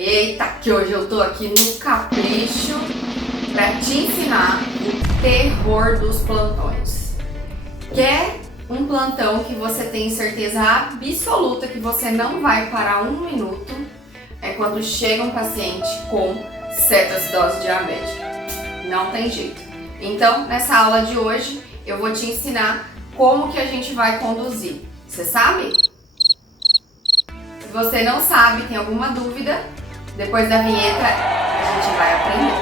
Eita, que hoje eu tô aqui no capricho pra te ensinar o terror dos plantões. Quer um plantão que você tem certeza absoluta que você não vai parar um minuto? É quando chega um paciente com cetoacidose diabética. Não tem jeito. Então, nessa aula de hoje, eu vou te ensinar como que a gente vai conduzir. Você sabe? Se você não sabe, tem alguma dúvida, depois da vinheta a gente vai aprender.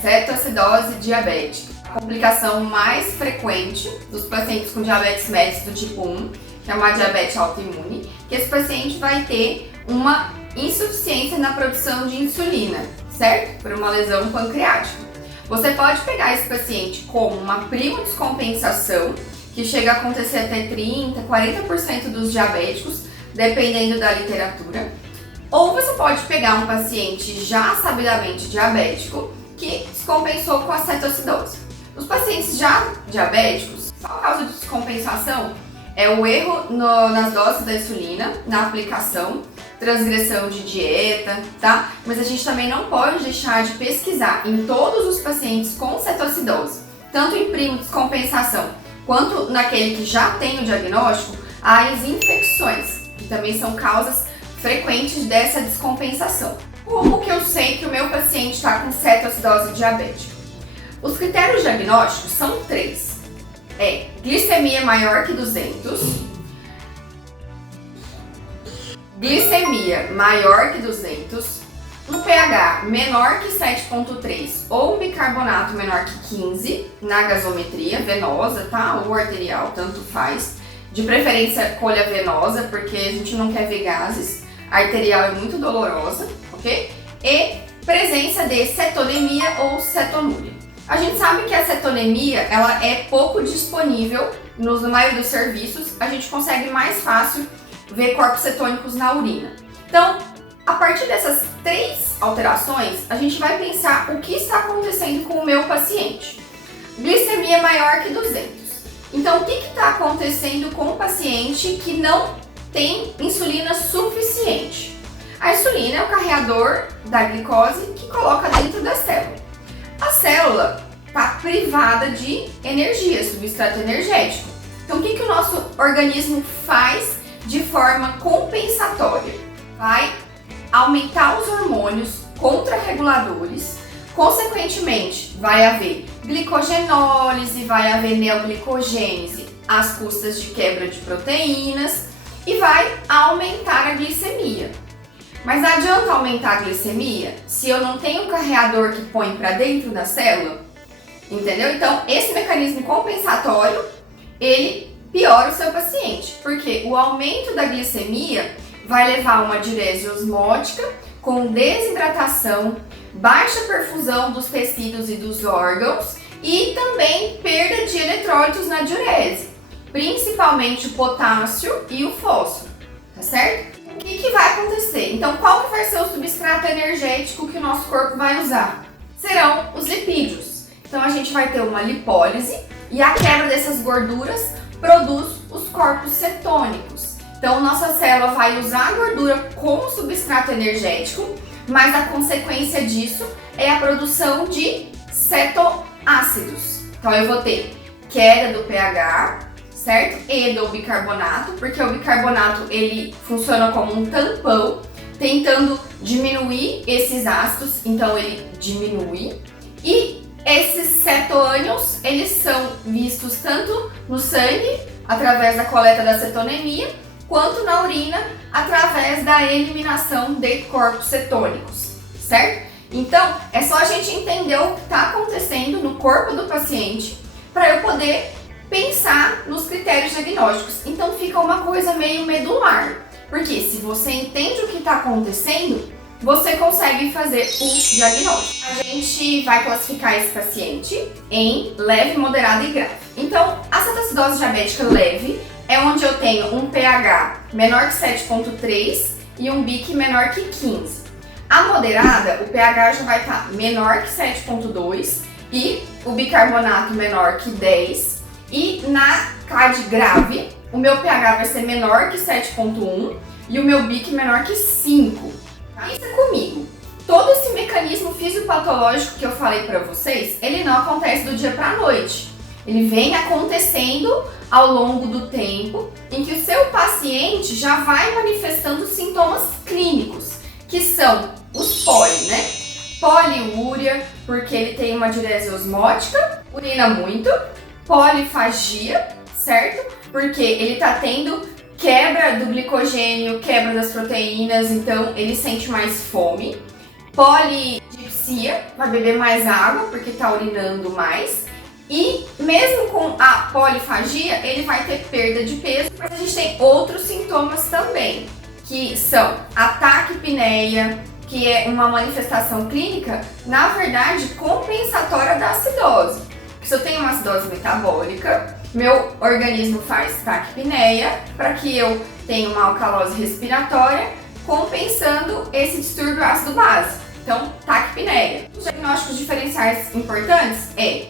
Cetoacidose diabética. A complicação mais frequente dos pacientes com diabetes mellitus do tipo 1, que é uma diabetes autoimune, que esse paciente vai ter uma insuficiência na produção de insulina, certo? Por uma lesão pancreática. Você pode pegar esse paciente como uma primodescompensação, que chega a acontecer até 30%, 40% dos diabéticos, dependendo da literatura. Ou você pode pegar um paciente já sabidamente diabético, que descompensou com a cetoacidose. Os pacientes já diabéticos, a causa de descompensação é o erro nas doses da insulina, na aplicação, transgressão de dieta, tá? Mas a gente também não pode deixar de pesquisar em todos os pacientes com cetoacidose, tanto em primodescompensação quanto naquele que já tem o diagnóstico, as infecções, que também são causas frequentes dessa descompensação. Como que eu sei que o meu paciente está com cetoacidose diabética? Os critérios diagnósticos são 3. É glicemia maior que 200, glicemia maior que 200, um pH menor que 7,3 ou um bicarbonato menor que 15 na gasometria venosa, tá? Ou arterial, tanto faz. De preferência colha venosa, porque a gente não quer ver gases. A arterial é muito dolorosa, ok? E presença de cetonemia ou cetonúria. A gente sabe que a cetonemia ela é pouco disponível na maioria dos serviços. A gente consegue mais fácil ver corpos cetônicos na urina. Então, a partir dessas 3 alterações, a gente vai pensar o que está acontecendo com o meu paciente. Glicemia maior que 200. Então, o que está acontecendo com o paciente que não tem insulina suficiente? A insulina é o carreador da glicose que coloca dentro da célula. A célula está privada de energia, substrato energético. Então, o que o nosso organismo faz de forma compensatória? Vai aumentar os hormônios contrarreguladores, consequentemente vai haver glicogenólise, vai haver neoglicogênese às custas de quebra de proteínas e vai aumentar a glicemia. Mas adianta aumentar a glicemia se eu não tenho um carreador que põe para dentro da célula? Entendeu? Então, esse mecanismo compensatório, ele piora o seu paciente, porque o aumento da glicemia vai levar a uma diurese osmótica com desidratação, baixa perfusão dos tecidos e dos órgãos e também perda de eletrólitos na diurese, principalmente o potássio e o fósforo, tá certo? O que vai acontecer? Então, qual que vai ser o substrato energético que o nosso corpo vai usar? Serão os lipídios. Então, a gente vai ter uma lipólise e a quebra dessas gorduras produz os corpos cetônicos. Então, nossa célula vai usar a gordura como substrato energético, mas a consequência disso é a produção de cetoácidos. Então, eu vou ter queda do pH, certo? E do bicarbonato, porque o bicarbonato ele funciona como um tampão, tentando diminuir esses ácidos, então ele diminui. E esses cetoânions, eles são vistos tanto no sangue, através da coleta da cetonemia, quanto na urina, através da eliminação de corpos cetônicos, certo? Então, é só a gente entender o que está acontecendo no corpo do paciente para eu poder pensar nos critérios diagnósticos. Então, fica uma coisa meio medular, porque se você entende o que está acontecendo, você consegue fazer o diagnóstico. A gente vai classificar esse paciente em leve, moderado e grave. Então, a cetoacidose diabética leve é onde eu tenho um pH menor que 7,3 e um BIC menor que 15. A moderada, o pH já vai estar menor que 7,2 e o bicarbonato menor que 10. E na CAD grave, o meu pH vai ser menor que 7,1 e o meu BIC menor que 5. Pensa comigo. Todo esse mecanismo fisiopatológico que eu falei para vocês, ele não acontece do dia para a noite. Ele vem acontecendo ao longo do tempo em que o seu paciente já vai manifestando sintomas clínicos, que são os poli, né? Poliúria, porque ele tem uma diurese osmótica, urina muito, polifagia, certo? Porque ele tá tendo quebra do glicogênio, quebra das proteínas, então ele sente mais fome. Polidipsia, vai beber mais água porque tá urinando mais. E mesmo com a polifagia, ele vai ter perda de peso, mas a gente tem outros sintomas também, que são a taquipneia, que é uma manifestação clínica, na verdade, compensatória da acidose. Porque se eu tenho uma acidose metabólica, meu organismo faz taquipneia para que eu tenha uma alcalose respiratória, compensando esse distúrbio ácido-base. Então, taquipneia. Os diagnósticos diferenciais importantes é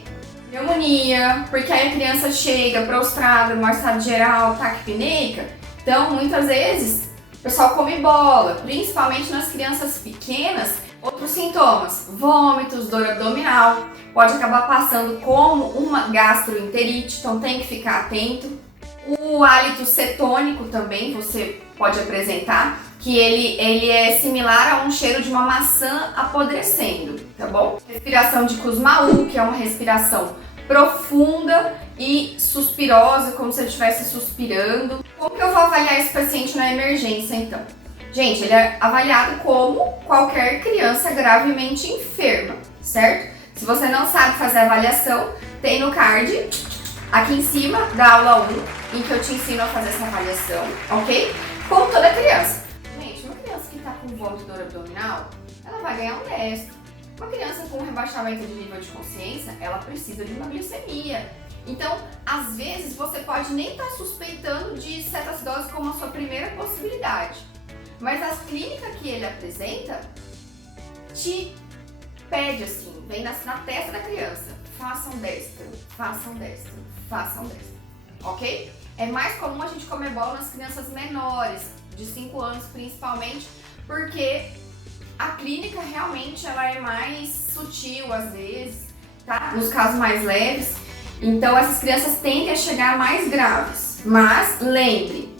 pneumonia, porque aí a criança chega prostrada, no estado geral, taquipneica. Então, muitas vezes, o pessoal come bola, principalmente nas crianças pequenas. Outros sintomas, vômitos, dor abdominal, pode acabar passando como uma gastroenterite, então tem que ficar atento. O hálito cetônico também você pode apresentar, que ele é similar a um cheiro de uma maçã apodrecendo, tá bom? Respiração de Kussmaul, que é uma respiração profunda e suspirosa, como se ele estivesse suspirando. Como que eu vou avaliar esse paciente na emergência, então? Gente, ele é avaliado como qualquer criança gravemente enferma, certo? Se você não sabe fazer a avaliação, tem no card aqui em cima da aula 1, em que eu te ensino a fazer essa avaliação, ok? Como toda criança. Gente, uma criança que está com vômito e dor abdominal, ela vai ganhar um destro. Uma criança com rebaixamento de nível de consciência, ela precisa de uma glicemia. Então, às vezes, você pode nem estar suspeitando de cetoacidose como a sua primeira possibilidade. Mas as clínicas que ele apresenta te pede assim, vem na testa da criança, façam destro, façam destro, façam destro, ok? É mais comum a gente comer bola nas crianças menores, de 5 anos principalmente, porque a clínica realmente ela é mais sutil às vezes, tá? Nos casos mais leves, então essas crianças tendem a chegar mais graves, mas lembre,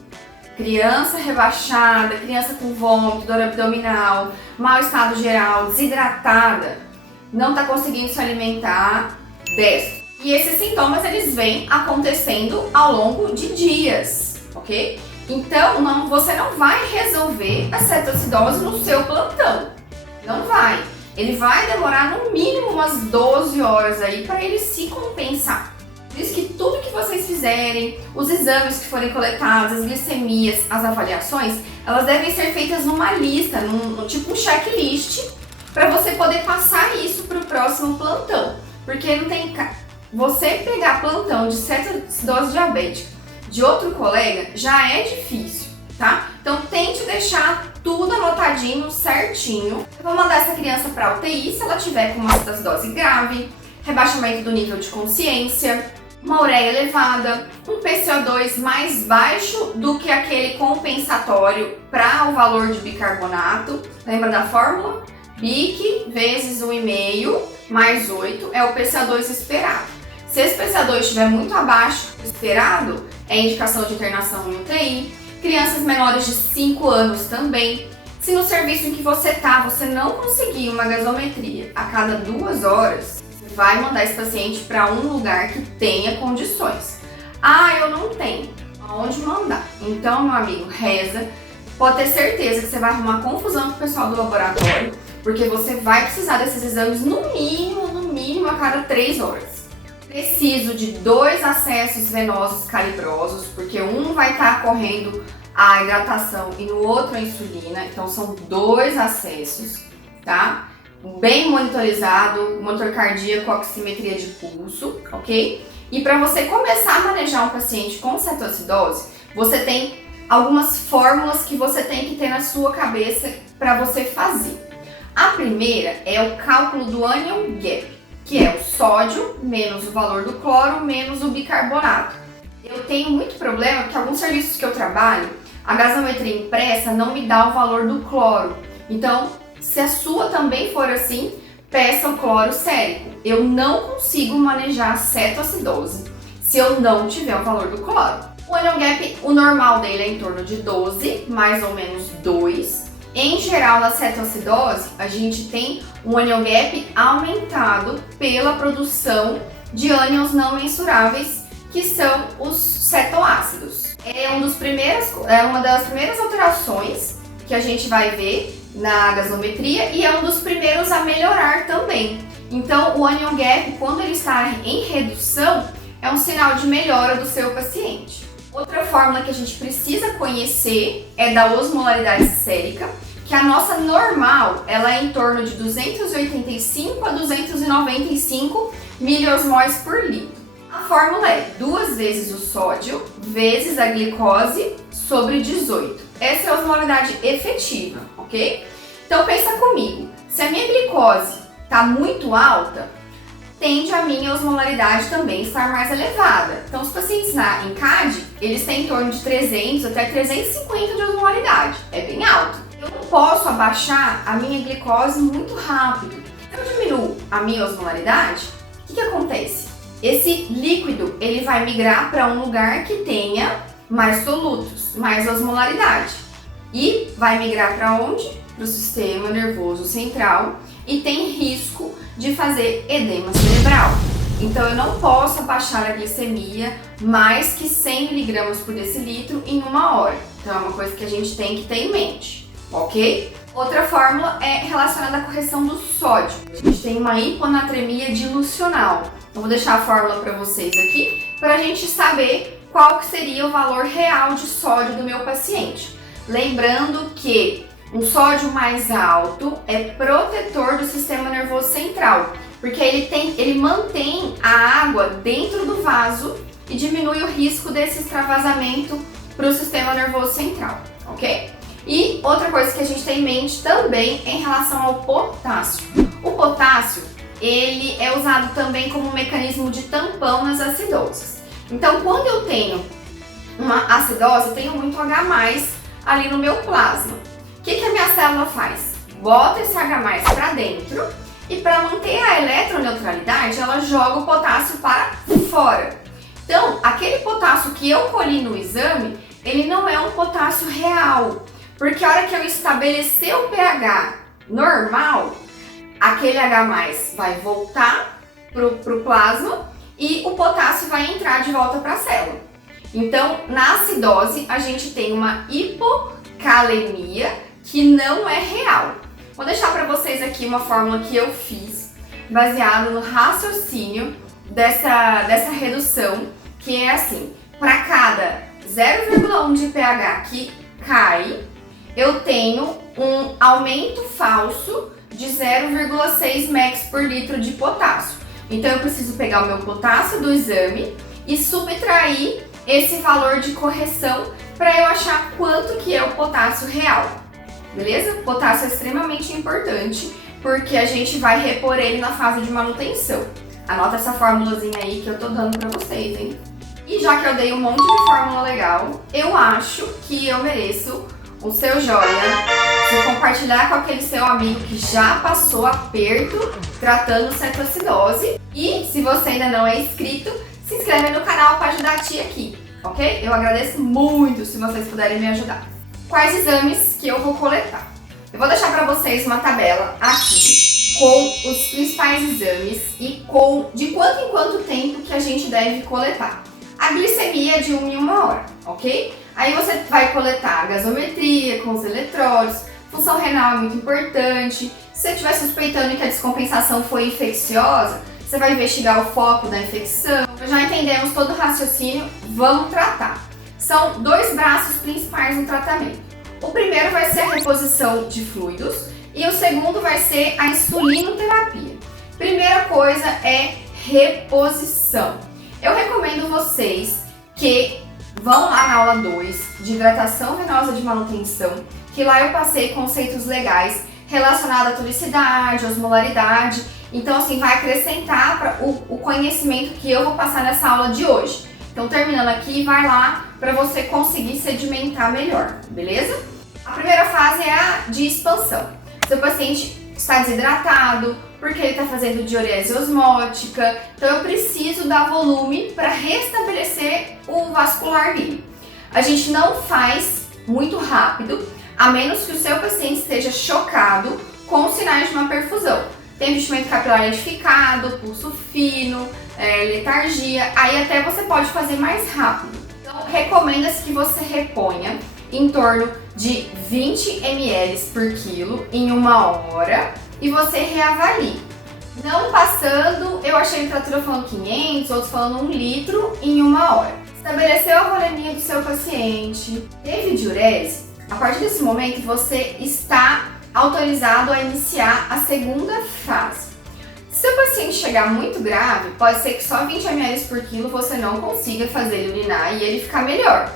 criança rebaixada, criança com vômito, dor abdominal, mau estado geral, desidratada, não está conseguindo se alimentar, destro. E esses sintomas eles vêm acontecendo ao longo de dias, ok? Então você não vai resolver a cetoacidose no seu plantão, não vai. Ele vai demorar no mínimo umas 12 horas aí para ele se compensar. Diz que tudo que vocês fizerem, os exames que forem coletados, as glicemias, as avaliações, elas devem ser feitas numa lista, tipo um checklist, para você poder passar isso para o próximo plantão. Porque não tem você pegar plantão de cetoacidose diabética de outro colega já é difícil, tá? Então tente deixar tudo anotadinho, certinho. Eu vou mandar essa criança para UTI se ela tiver com uma cetoacidose grave, rebaixamento do nível de consciência, uma ureia elevada, um PCO2 mais baixo do que aquele compensatório para o valor de bicarbonato. Lembra da fórmula? BIC vezes 1,5 mais 8 é o PCO2 esperado. Se esse PCO2 estiver muito abaixo do esperado, é indicação de internação em UTI. Crianças menores de 5 anos também. Se no serviço em que você tá, você não conseguir uma gasometria a cada 2 horas, vai mandar esse paciente para um lugar que tenha condições. Ah, eu não tenho. Aonde mandar? Então, meu amigo, reza. Pode ter certeza que você vai arrumar confusão com o pessoal do laboratório, porque você vai precisar desses exames no mínimo a cada 3 horas. Preciso de 2 acessos venosos calibrosos, porque um vai estar correndo a hidratação e no outro a insulina. Então, são 2 acessos, tá? Bem monitorizado, monitor cardíaco, oximetria de pulso, ok? E para você começar a manejar um paciente com cetoacidose, você tem algumas fórmulas que você tem que ter na sua cabeça para você fazer. A primeira é o cálculo do anion gap, que é o sódio menos o valor do cloro menos o bicarbonato. Eu tenho muito problema porque alguns serviços que eu trabalho, a gasometria impressa não me dá o valor do cloro. Então, se a sua também for assim, peça o cloro sérico. Eu não consigo manejar cetoacidose se eu não tiver o valor do cloro. O anion gap, o normal dele é em torno de 12, mais ou menos 2. Em geral, na cetoacidose, a gente tem um anion gap aumentado pela produção de ânions não mensuráveis, que são os cetoácidos. É uma das primeiras alterações que a gente vai ver na gasometria e é um dos primeiros a melhorar também. Então, o anion gap, quando ele está em redução, é um sinal de melhora do seu paciente. Outra fórmula que a gente precisa conhecer é da osmolaridade sérica, que a nossa normal ela é em torno de 285 a 295 miliosmols por litro. A fórmula é 2 vezes o sódio vezes a glicose sobre 18. Essa é a osmolaridade efetiva, ok? Então pensa comigo, se a minha glicose está muito alta, tende a minha osmolaridade também estar mais elevada. Então os pacientes na ENCAD, eles têm em torno de 300 até 350 de osmolaridade, é bem alto. Eu não posso abaixar a minha glicose muito rápido. Se eu diminuo a minha osmolaridade, o que acontece? Esse líquido ele vai migrar para um lugar que tenha mais solutos, mais osmolaridade. E vai migrar para onde? Para o sistema nervoso central e tem risco de fazer edema cerebral. Então eu não posso abaixar a glicemia mais que 100 mg por decilitro em 1 hora. Então é uma coisa que a gente tem que ter em mente, ok? Outra fórmula é relacionada à correção do sódio. A gente tem uma hiponatremia dilucional. Eu vou deixar a fórmula para vocês aqui para a gente saber qual que seria o valor real de sódio do meu paciente. Lembrando que um sódio mais alto é protetor do sistema nervoso central, porque ele mantém a água dentro do vaso e diminui o risco desse extravasamento para o sistema nervoso central, ok? E outra coisa que a gente tem em mente também é em relação ao potássio. O potássio, ele é usado também como um mecanismo de tampão nas acidoses. Então, quando eu tenho uma acidose, eu tenho muito H+, ali no meu plasma. O que a minha célula faz? Bota esse H+ para dentro e para manter a eletroneutralidade, ela joga o potássio para fora. Então, aquele potássio que eu colhi no exame, ele não é um potássio real, porque a hora que eu estabelecer o pH normal, aquele H+ vai voltar para o plasma e o potássio vai entrar de volta para a célula. Então, na acidose, a gente tem uma hipocalemia que não é real. Vou deixar para vocês aqui uma fórmula que eu fiz, baseada no raciocínio dessa redução, que é assim, para cada 0,1 de pH que cai, eu tenho um aumento falso de 0,6 mEq por litro de potássio. Então eu preciso pegar o meu potássio do exame e subtrair esse valor de correção para eu achar quanto que é o potássio real. Beleza? O potássio é extremamente importante porque a gente vai repor ele na fase de manutenção. Anota essa formulazinha aí que eu tô dando para vocês, hein? E já que eu dei um monte de fórmula legal, eu acho que eu mereço o seu joia, se compartilhar com aquele seu amigo que já passou aperto tratando cetoacidose. E se você ainda não é inscrito, se inscreve no canal para ajudar a tia aqui, ok? Eu agradeço muito se vocês puderem me ajudar. Quais exames que eu vou coletar? Eu vou deixar para vocês uma tabela aqui com os principais exames e de quanto em quanto tempo que a gente deve coletar. A glicemia de 1 em 1 hora, ok? Aí você vai coletar a gasometria com os eletrólitos, função renal é muito importante. Se você estiver suspeitando que a descompensação foi infecciosa, você vai investigar o foco da infecção. Já entendemos todo o raciocínio, vamos tratar. São 2 braços principais no tratamento. O primeiro vai ser a reposição de fluidos e o segundo vai ser a insulinoterapia. Primeira coisa é reposição. Eu recomendo vocês que vão lá na aula 2 de hidratação venosa de manutenção, que lá eu passei conceitos legais relacionados à tonicidade, osmolaridade. Então, assim, vai acrescentar para o conhecimento que eu vou passar nessa aula de hoje. Então, terminando aqui, vai lá para você conseguir sedimentar melhor, beleza? A primeira fase é a de expansão. Seu paciente está desidratado, porque ele está fazendo diurese osmótica, então eu preciso dar volume para restabelecer o vascular dele. A gente não faz muito rápido, a menos que o seu paciente esteja chocado com os sinais de uma perfusão. Tem vestimento capilar edificado, pulso fino, letargia, aí até você pode fazer mais rápido. Então, recomenda-se que você reponha em torno de 20 ml por quilo em 1 hora e você reavalie. Não passando, eu achei a literatura falando 500, outros falando 1 litro em 1 hora. Estabeleceu a volemia do seu paciente, teve diurese, a partir desse momento você está autorizado a iniciar a segunda fase. Se seu paciente chegar muito grave, pode ser que só 20 ml por quilo você não consiga fazer ele urinar e ele ficar melhor.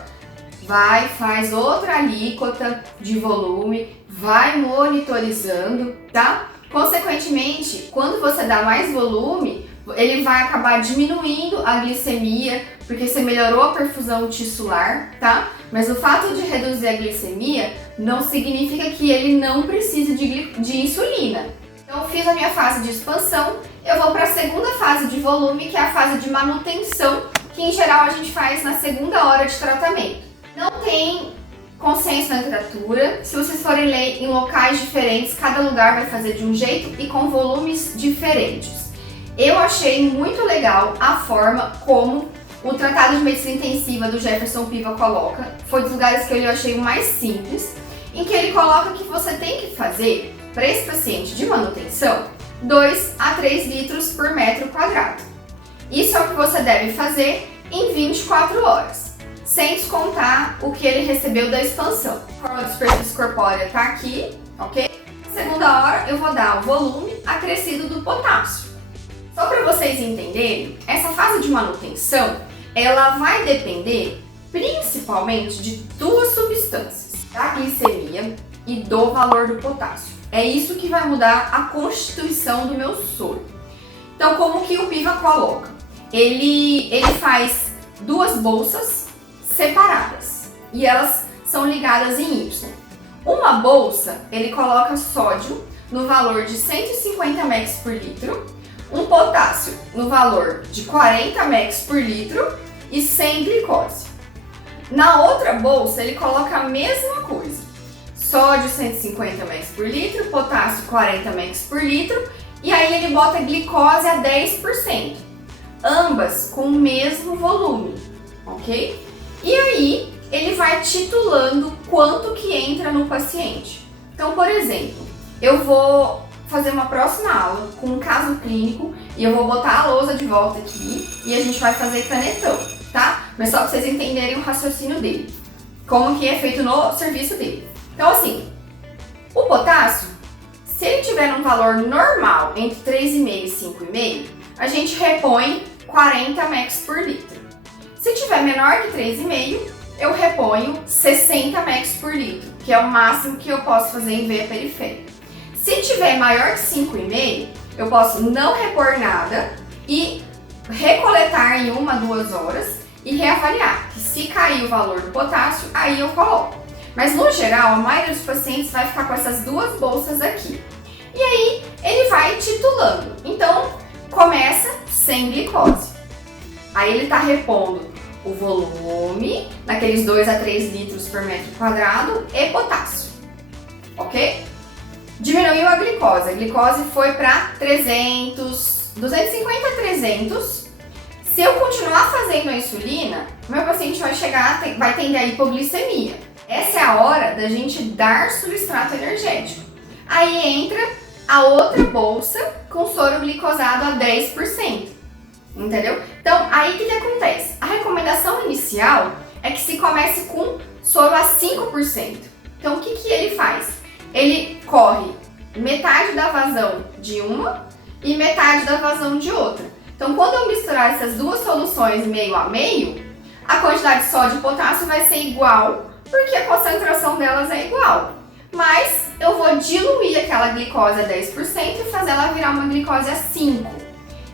Vai, faz outra alíquota de volume, vai monitorizando, tá? Consequentemente, quando você dá mais volume, ele vai acabar diminuindo a glicemia, porque você melhorou a perfusão tissular, tá? Mas o fato de reduzir a glicemia não significa que ele não precise de insulina. Então, eu fiz a minha fase de expansão, eu vou para a segunda fase de volume, que é a fase de manutenção, que em geral a gente faz na segunda hora de tratamento. Não tem consenso na literatura. Se vocês forem ler em locais diferentes, cada lugar vai fazer de um jeito e com volumes diferentes. Eu achei muito legal a forma como o Tratado de Medicina Intensiva do Jefferson Piva coloca. Foi dos lugares que eu achei o mais simples, em que ele coloca que você tem que fazer, para esse paciente de manutenção, 2 a 3 litros por metro quadrado. Isso é o que você deve fazer em 24 horas. Sem descontar o que ele recebeu da expansão. A forma de superfície corpórea está aqui, ok? Na segunda hora eu vou dar o volume acrescido do potássio. Só para vocês entenderem, essa fase de manutenção, ela vai depender principalmente de duas substâncias, da glicemia e do valor do potássio. É isso que vai mudar a constituição do meu soro. Então, como que o Piva coloca? Ele faz 2 bolsas separadas e elas são ligadas em Y. Uma bolsa, ele coloca sódio no valor de 150 mg por litro, um potássio no valor de 40 mg por litro e 100 glicose. Na outra bolsa, ele coloca a mesma coisa. Sódio 150 mg por litro, potássio 40 mg por litro e aí ele bota glicose a 10%. Ambas com o mesmo volume, ok? E aí, ele vai titulando quanto que entra no paciente. Então, por exemplo, eu vou fazer uma próxima aula com um caso clínico e eu vou botar a lousa de volta aqui e a gente vai fazer canetão, tá? Mas só para vocês entenderem o raciocínio dele, como que é feito no serviço dele. Então, assim, o potássio, se ele tiver num valor normal entre 3,5 e 5,5, a gente repõe 40 mg por litro. Se tiver menor que 3,5, eu reponho 60 mg por litro, que é o máximo que eu posso fazer em veia periférica. Se tiver maior que 5,5, eu posso não repor nada e recoletar em 1 a 2 horas e reavaliar, que se cair o valor do potássio, aí eu coloco. Mas no geral, a maioria dos pacientes vai ficar com essas 2 bolsas aqui. E aí, ele vai titulando. Então, começa sem glicose. Aí ele está repondo o volume, naqueles 2 a 3 litros por metro quadrado, e potássio, ok? Diminuiu a glicose foi para 250 a 300. Se eu continuar fazendo a insulina, meu paciente vai tender a hipoglicemia. Essa é a hora da gente dar substrato energético. Aí entra a outra bolsa com soro glicosado a 10%. Entendeu? Então, aí o que acontece? A recomendação inicial é que se comece com soro a 5%. Então, o que ele faz? Ele corre metade da vazão de uma e metade da vazão de outra. Então, quando eu misturar essas duas soluções meio a meio, a quantidade de sódio e potássio vai ser igual, porque a concentração delas é igual. Mas eu vou diluir aquela glicose a 10% e fazer ela virar uma glicose a 5%.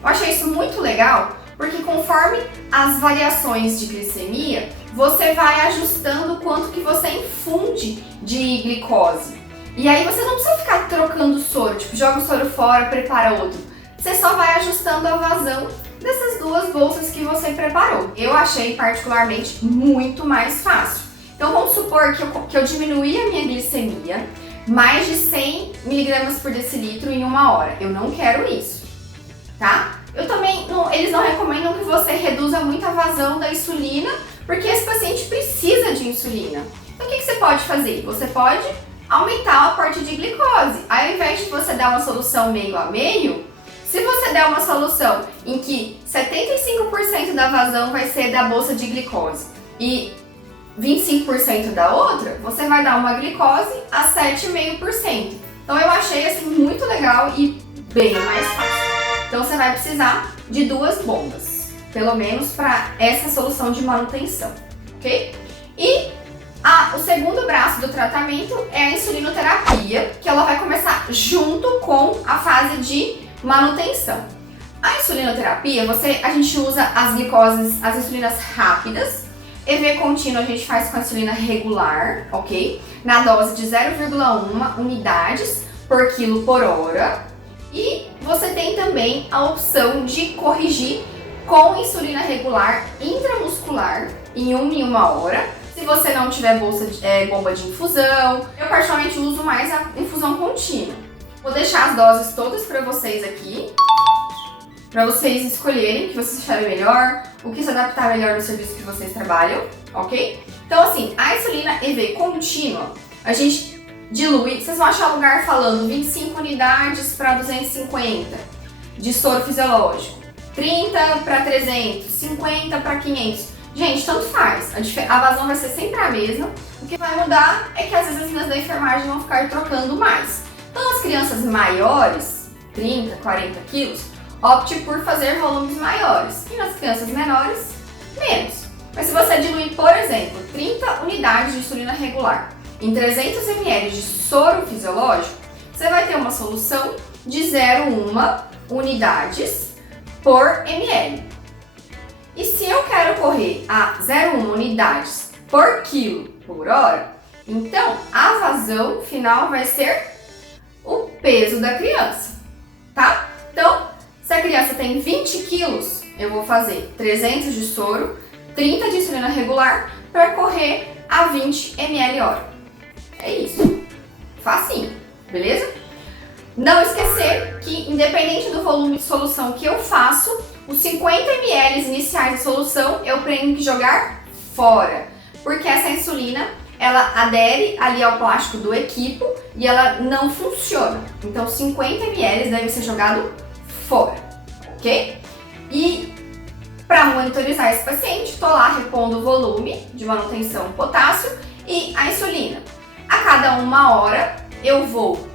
Eu achei isso muito legal, Porque conforme as variações de glicemia, você vai ajustando o quanto que você infunde de glicose. E aí você não precisa ficar trocando soro, tipo, joga o soro fora, prepara outro. Você só vai ajustando a vazão dessas duas bolsas que você preparou. Eu achei particularmente muito mais fácil. Então vamos supor que eu diminuí a minha glicemia mais de 100 mg por decilitro em 1 hora. Eu não quero isso, tá? Eu também, eles não recomendam que você reduza muito a vazão da insulina, porque esse paciente precisa de insulina. Então o que você pode fazer? Você pode aumentar o aporte de glicose. Ao invés de você dar uma solução meio a meio, se você der uma solução em que 75% da vazão vai ser da bolsa de glicose e 25% da outra, você vai dar uma glicose a 7,5%. Então eu achei assim muito legal e bem mais fácil. Então você vai precisar de 2 bombas, pelo menos para essa solução de manutenção, ok? E o segundo braço do tratamento é a insulinoterapia, que ela vai começar junto com a fase de manutenção. A insulinoterapia, a gente usa as glicoses, as insulinas rápidas. EV contínuo a gente faz com a insulina regular, ok? Na dose de 0,1 unidades por quilo por hora. E você tem também a opção de corrigir com insulina regular intramuscular em 1 hora. Se você não tiver bomba de infusão, eu particularmente uso mais a infusão contínua. Vou deixar as doses todas para vocês aqui, para vocês escolherem o que vocês acharem melhor, o que se adaptar melhor no serviço que vocês trabalham, ok? Então assim, a insulina EV contínua, a gente dilui, vocês vão achar lugar falando 25 unidades para 250 de soro fisiológico, 30 para 300, 50 para 500. Gente, tanto faz, a vazão vai ser sempre a mesma, o que vai mudar é que às vezes as meninas da enfermagem vão ficar trocando mais. Então as crianças maiores, 30, 40 quilos, opte por fazer volumes maiores, e nas crianças menores, menos. Mas se você diluir, por exemplo, 30 unidades de insulina regular em 300 ml de soro fisiológico, você vai ter uma solução de 0,1 unidades por ml. E se eu quero correr a 0,1 unidades por quilo por hora, então a vazão final vai ser o peso da criança, tá? Então, se a criança tem 20 quilos, eu vou fazer 300 de soro, 30 de insulina regular para correr a 20 ml hora. É isso. Facinho, beleza? Não esquecer que, independente do volume de solução que eu faço, os 50 ml iniciais de solução eu tenho que jogar fora, porque essa insulina ela adere ali ao plástico do equipo e ela não funciona. Então 50 ml deve ser jogado fora, ok? E para monitorizar esse paciente, estou lá repondo o volume de manutenção potássio e a insulina. A cada 1 hora eu vou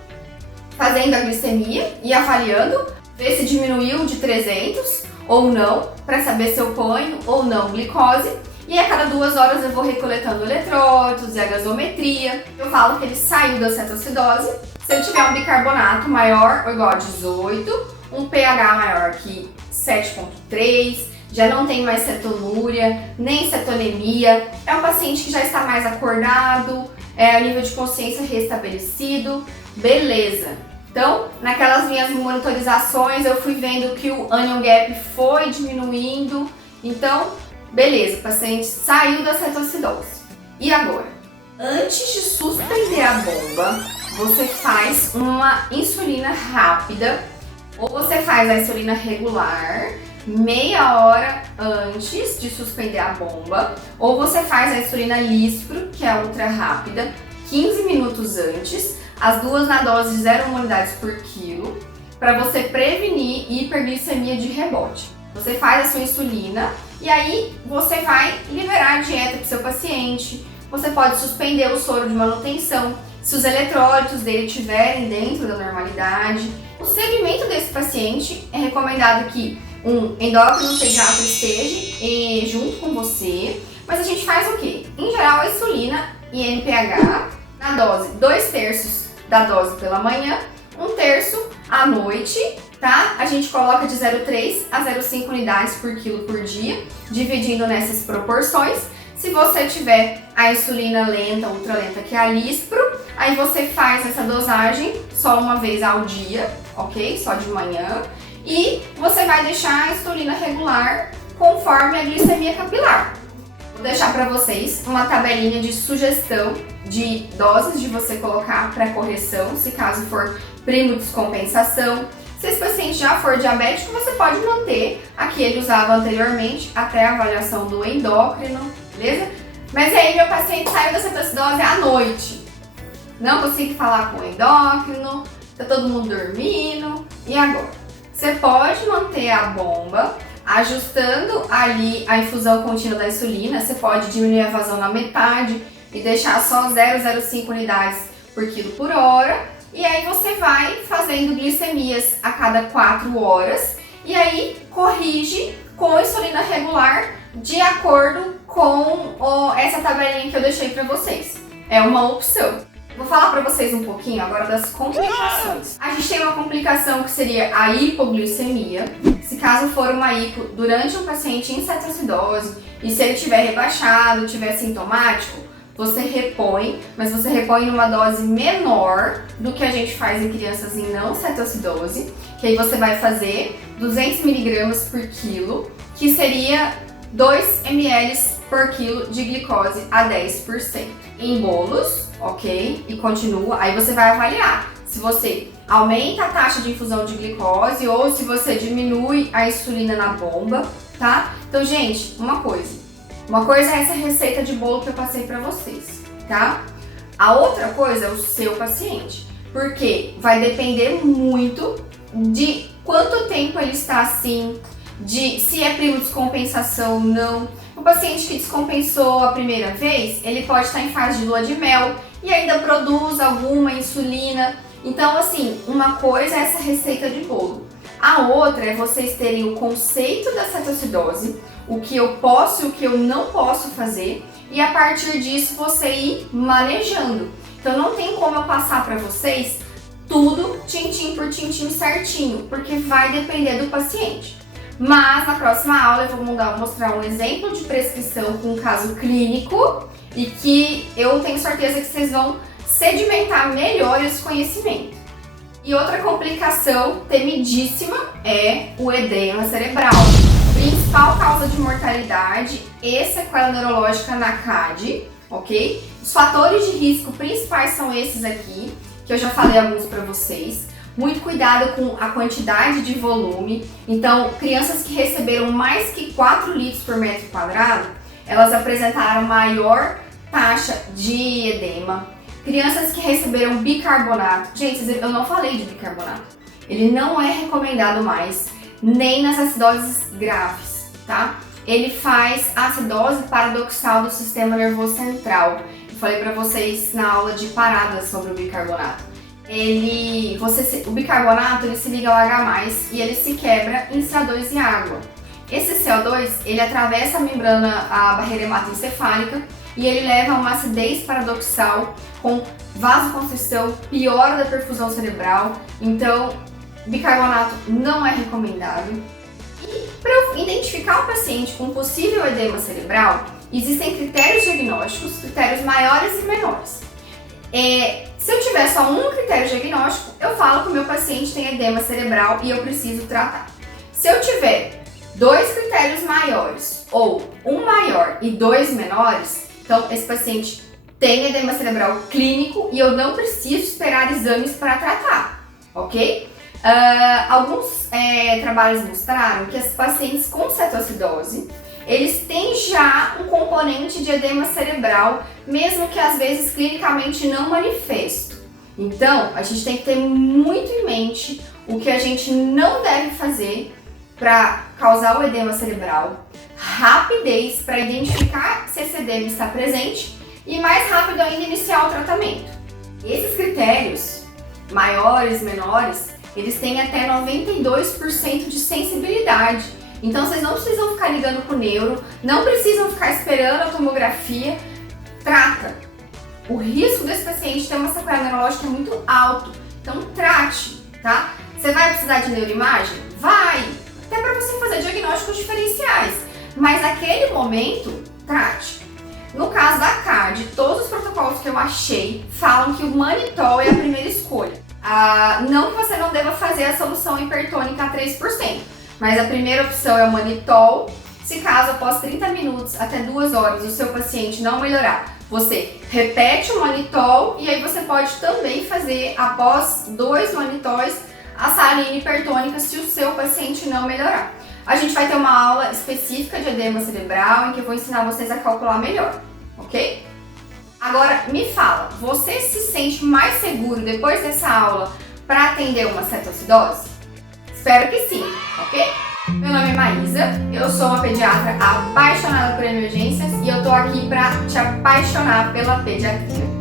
fazendo a glicemia e avaliando, ver se diminuiu de 300 ou não, para saber se eu ponho ou não glicose. E a cada 2 horas eu vou recoletando eletrólitos e a gasometria. Eu falo que ele saiu da cetoacidose. Se ele tiver um bicarbonato maior ou igual a 18, um pH maior que 7,3, já não tem mais cetonúria, nem cetonemia, é um paciente que já está mais acordado, o nível de consciência restabelecido, beleza. Então, naquelas minhas monitorizações eu fui vendo que o anion gap foi diminuindo, então beleza, o paciente saiu da cetoacidose. E agora? Antes de suspender a bomba, você faz uma insulina rápida, ou você faz a insulina regular meia hora antes de suspender a bomba, ou você faz a insulina lispro, que é a ultra rápida, 15 minutos antes, as duas na dose de 0,1 unidades por quilo, para você prevenir hiperglicemia de rebote. Você faz a sua insulina e aí você vai liberar a dieta para o seu paciente, você pode suspender o soro de manutenção, se os eletrólitos dele estiverem dentro da normalidade. O segmento desse paciente é recomendado que um endócrino pediatra esteja junto com você, mas a gente faz o quê? Em geral, a insulina e NPH na dose 2/3 da dose pela manhã, 1/3 à noite tá? A gente coloca de 0,3 a 0,5 unidades por quilo por dia, dividindo nessas proporções. Se você tiver a insulina lenta, ultralenta, que é a Lispro, aí você faz essa dosagem só uma vez ao dia, ok? Só de manhã. E você vai deixar a insulina regular conforme a glicemia capilar. Vou deixar para vocês uma tabelinha de sugestão de doses de você colocar para correção, se caso for primo descompensação. Se esse paciente já for diabético, você pode manter a que ele usava anteriormente até a avaliação do endócrino, beleza? Mas aí meu paciente saiu da cetoacidose à noite. Não consigo falar com o endócrino, tá todo mundo dormindo. E agora? Você pode manter a bomba, ajustando ali a infusão contínua da insulina. Você pode diminuir a vazão na metade e deixar só 0,05 unidades por quilo por hora. E aí você vai fazendo glicemias a cada 4 horas e aí corrige com insulina regular de acordo com essa tabelinha que eu deixei para vocês. É uma opção. Vou falar para vocês um pouquinho agora das complicações. A gente tem uma complicação que seria a hipoglicemia. Se caso for uma hipo durante um paciente em cetoacidose e se ele estiver rebaixado, estiver sintomático, você repõe, mas você repõe numa dose menor do que a gente faz em crianças em não cetoacidose, que aí você vai fazer 200 mg por quilo, que seria 2 ml por quilo de glicose a 10%. Em bolos, ok? E continua, aí você vai avaliar se você aumenta a taxa de infusão de glicose ou se você diminui a insulina na bomba, tá? Então, gente, uma coisa é essa receita de bolo que eu passei pra vocês, tá? A outra coisa é o seu paciente, porque vai depender muito de quanto tempo ele está assim, de se é primo descompensação ou não. O paciente que descompensou a primeira vez, ele pode estar em fase de lua de mel e ainda produz alguma insulina. Então, assim, uma coisa é essa receita de bolo. A outra é vocês terem o conceito da cetoacidose, o que eu posso e o que eu não posso fazer, e a partir disso você ir manejando. Então não tem como eu passar para vocês tudo tintim por tintim certinho, porque vai depender do paciente. Mas na próxima aula eu vou mostrar um exemplo de prescrição com um caso clínico e que eu tenho certeza que vocês vão sedimentar melhor esse conhecimento. E outra complicação temidíssima é o edema cerebral. Principal causa de mortalidade e sequela neurológica na CAD, ok? Os fatores de risco principais são esses aqui, que eu já falei alguns para vocês. Muito cuidado com a quantidade de volume. Então, crianças que receberam mais que 4 litros por metro quadrado, elas apresentaram maior taxa de edema. Crianças que receberam bicarbonato, gente, eu não falei de bicarbonato, ele não é recomendado mais, nem nas acidoses graves, tá? Ele faz acidose paradoxal do sistema nervoso central. Eu falei pra vocês na aula de paradas sobre o bicarbonato. O bicarbonato ele se liga ao H+, e ele se quebra em CO2 e água. Esse CO2, ele atravessa a membrana, a barreira hematoencefálica, e ele leva a uma acidez paradoxal com vasoconstrição, piora da perfusão cerebral. Então, bicarbonato não é recomendado. E para eu identificar um paciente com possível edema cerebral, existem critérios diagnósticos, critérios maiores e menores. Se eu tiver só um critério diagnóstico, eu falo que o meu paciente tem edema cerebral e eu preciso tratar. Se eu tiver 2 critérios maiores ou um maior e 2 menores, então esse paciente tem edema cerebral clínico e eu não preciso esperar exames para tratar, ok? Alguns trabalhos mostraram que os pacientes com cetoacidose, eles têm já um componente de edema cerebral, mesmo que às vezes clinicamente não manifesto. Então, a gente tem que ter muito em mente o que a gente não deve fazer para causar o edema cerebral, rapidez para identificar se esse edema está presente e mais rápido ainda iniciar o tratamento. Esses critérios, maiores, menores, eles têm até 92% de sensibilidade. Então vocês não precisam ficar ligando com o neuro, não precisam ficar esperando a tomografia, trata. O risco desse paciente ter uma sequela neurológica é muito alto, então trate, tá? Você vai precisar de neuroimagem? Vai! Até para você fazer diagnósticos diferenciais. Mas naquele momento, trate. No caso da CARD, todos os protocolos que eu achei falam que o manitol é a primeira escolha. Não que você não deva fazer a solução hipertônica a 3%, mas a primeira opção é o manitol. Se caso após 30 minutos até 2 horas o seu paciente não melhorar, você repete o manitol e aí você pode também fazer após 2 manitóis a saline hipertônica se o seu paciente não melhorar. A gente vai ter uma aula específica de edema cerebral em que eu vou ensinar vocês a calcular melhor, ok? Agora me fala, você se sente mais seguro depois dessa aula para atender uma cetoacidose? Espero que sim, ok? Meu nome é Maísa, eu sou uma pediatra apaixonada por emergências e eu tô aqui para te apaixonar pela pediatria.